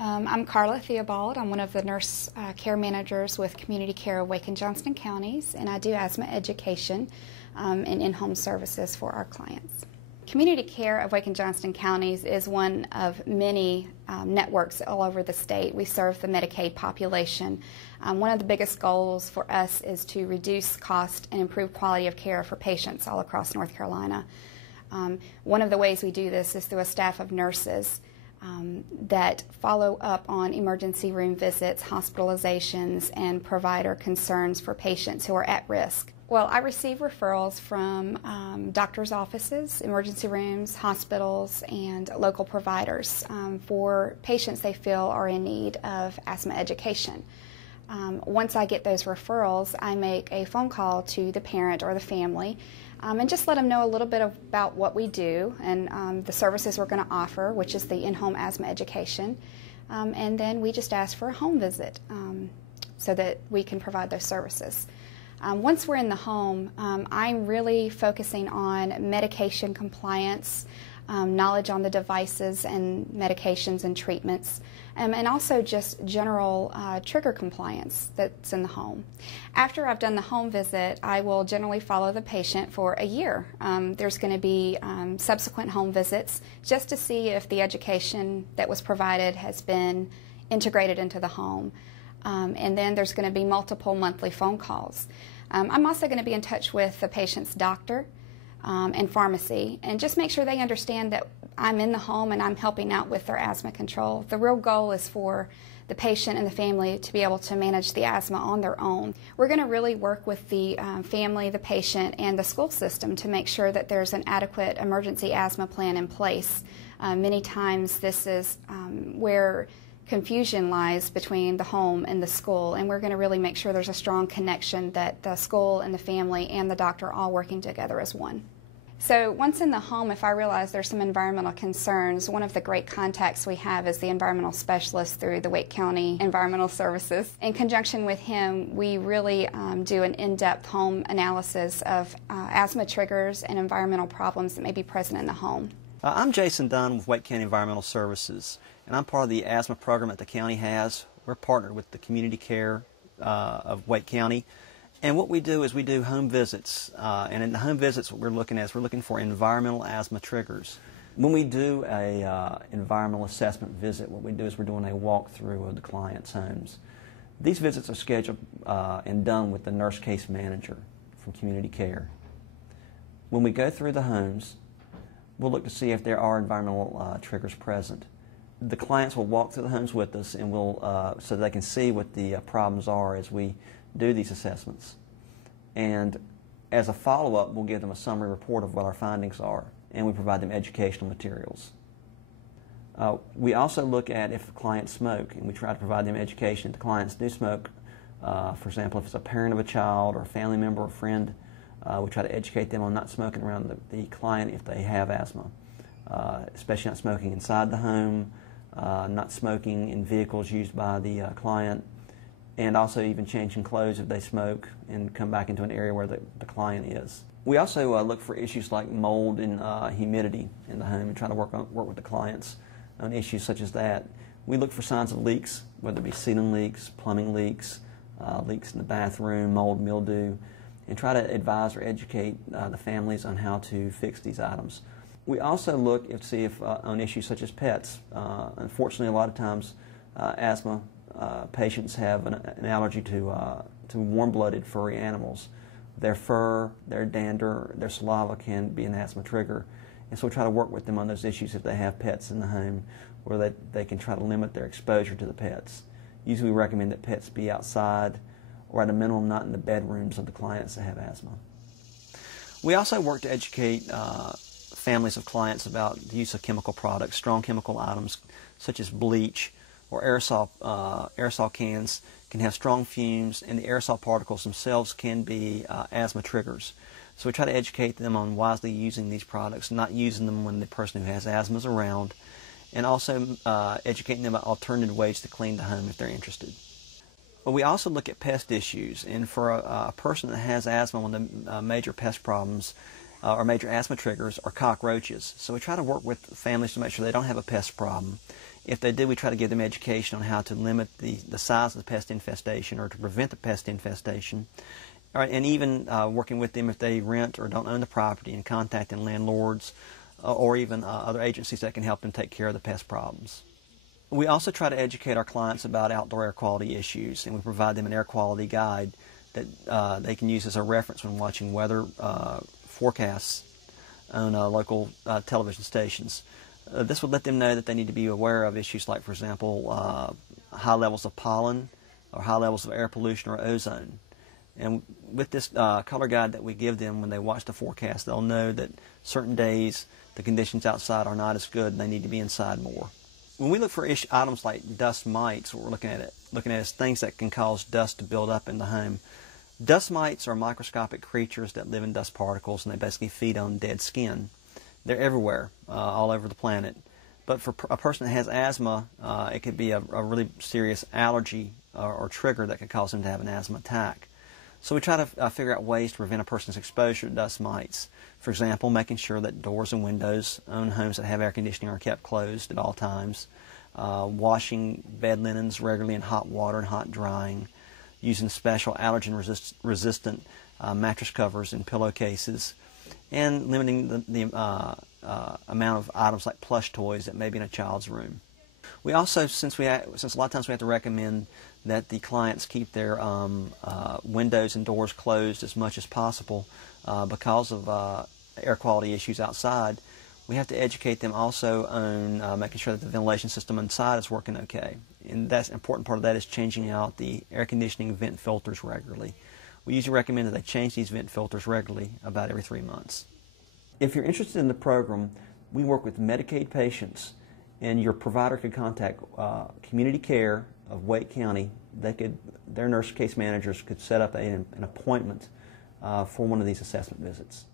I'm Carla Theobald. I'm one of the nurse care managers with Community Care of Wake and Johnston counties, and I do asthma education and in-home services for our clients. Community Care of Wake and Johnston counties is one of many networks all over the state. We serve the Medicaid population. One of the biggest goals for us is to reduce cost and improve quality of care for patients all across North Carolina. One of the ways we do this is through a staff of nurses that follow up on emergency room visits, hospitalizations, and provider concerns for patients who are at risk. Well, I receive referrals from doctors' offices, emergency rooms, hospitals, and local providers for patients they feel are in need of asthma education. Once I get those referrals, I make a phone call to the parent or the family and just let them know a little bit about what we do and the services we're going to offer, which is the in-home asthma education. And then we just ask for a home visit so that we can provide those services. Once we're in the home, I'm really focusing on medication compliance, knowledge on the devices and medications and treatments, and also just general trigger compliance that's in the home. After I've done the home visit, I will generally follow the patient for a year. There's going to be subsequent home visits just to see if the education that was provided has been integrated into the home. And then there's going to be multiple monthly phone calls. I'm also going to be in touch with the patient's doctor and pharmacy and just make sure they understand that I'm in the home and I'm helping out with their asthma control. The real goal is for the patient and the family to be able to manage the asthma on their own. We're going to really work with the family, the patient, and the school system to make sure that there's an adequate emergency asthma plan in place. Many times this is where confusion lies between the home and the school, and we're going to really make sure there's a strong connection that the school and the family and the doctor are all working together as one. So once in the home, if I realize there's some environmental concerns, one of the great contacts we have is the environmental specialist through the Wake County Environmental Services. In conjunction with him, we really do an in-depth home analysis of asthma triggers and environmental problems that may be present in the home. I'm Jason Dunn with Wake County Environmental Services, and I'm part of the asthma program that the county has. We're partnered with the Community Care of Wake County, and what we do is we do home visits, and in the home visits what we're looking at is we're looking for environmental asthma triggers. When we do a environmental assessment visit, what we do is we're doing a walkthrough of the client's homes. These visits are scheduled and done with the nurse case manager from Community Care. When we go through the homes, we'll look to see if there are environmental triggers present. The clients will walk through the homes with us, and so they can see what the problems are as we do these assessments. And as a follow-up, we'll give them a summary report of what our findings are, and we provide them educational materials. We also look at if the clients smoke, and we try to provide them education. If the clients do smoke, for example, if it's a parent of a child or a family member or friend, we try to educate them on not smoking around the client if they have asthma, especially not smoking inside the home, not smoking in vehicles used by the client, and also even changing clothes if they smoke and come back into an area where the client is. We also look for issues like mold and humidity in the home and try to work with the clients on issues such as that. We look for signs of leaks, whether it be ceiling leaks, plumbing leaks, leaks in the bathroom, mold, mildew, and try to advise or educate the families on how to fix these items. We also look to see if on issues such as pets. Unfortunately, a lot of times asthma patients have an allergy to warm-blooded furry animals. Their fur, their dander, their saliva can be an asthma trigger. And so we try to work with them on those issues if they have pets in the home, where they can try to limit their exposure to the pets. Usually we recommend that pets be outside, or at a minimum not in the bedrooms of the clients that have asthma. We also work to educate families of clients about the use of chemical products, strong chemical items such as bleach or aerosol cans can have strong fumes, and the aerosol particles themselves can be asthma triggers. So we try to educate them on wisely using these products, not using them when the person who has asthma is around, and also educating them about alternative ways to clean the home if they're interested. But we also look at pest issues, and for a person that has asthma, one of the major pest problems or major asthma triggers are cockroaches. So we try to work with families to make sure they don't have a pest problem, If they do, we try to give them education on how to limit the size of the pest infestation or to prevent the pest infestation. All right, and even working with them if they rent or don't own the property and contacting landlords or even other agencies that can help them take care of the pest problems. We also try to educate our clients about outdoor air quality issues, and we provide them an air quality guide that they can use as a reference when watching weather forecasts on local television stations. This would let them know that they need to be aware of issues like, for example, high levels of pollen or high levels of air pollution or ozone. And with this color guide that we give them when they watch the forecast, they'll know that certain days the conditions outside are not as good and they need to be inside more. When we look for items like dust mites, what we're looking at is things that can cause dust to build up in the home. Dust mites are microscopic creatures that live in dust particles, and they basically feed on dead skin. They're everywhere, all over the planet. But for a person that has asthma, it could be a really serious allergy or trigger that could cause them to have an asthma attack. So we try to figure out ways to prevent a person's exposure to dust mites. For example, making sure that doors and windows on homes that have air conditioning are kept closed at all times, washing bed linens regularly in hot water and hot drying, using special allergen-resistant mattress covers and pillowcases, and limiting the amount of items like plush toys that may be in a child's room. We also, since a lot of times we have to recommend that the clients keep their windows and doors closed as much as possible because of air quality issues outside, we have to educate them also on making sure that the ventilation system inside is working okay. And that's an important part of that is changing out the air conditioning vent filters regularly. We usually recommend that they change these vent filters regularly, about every 3 months. If you're interested in the program, we work with Medicaid patients, and your provider could contact Community Care of Wake County. Their nurse case managers could set up an appointment for one of these assessment visits.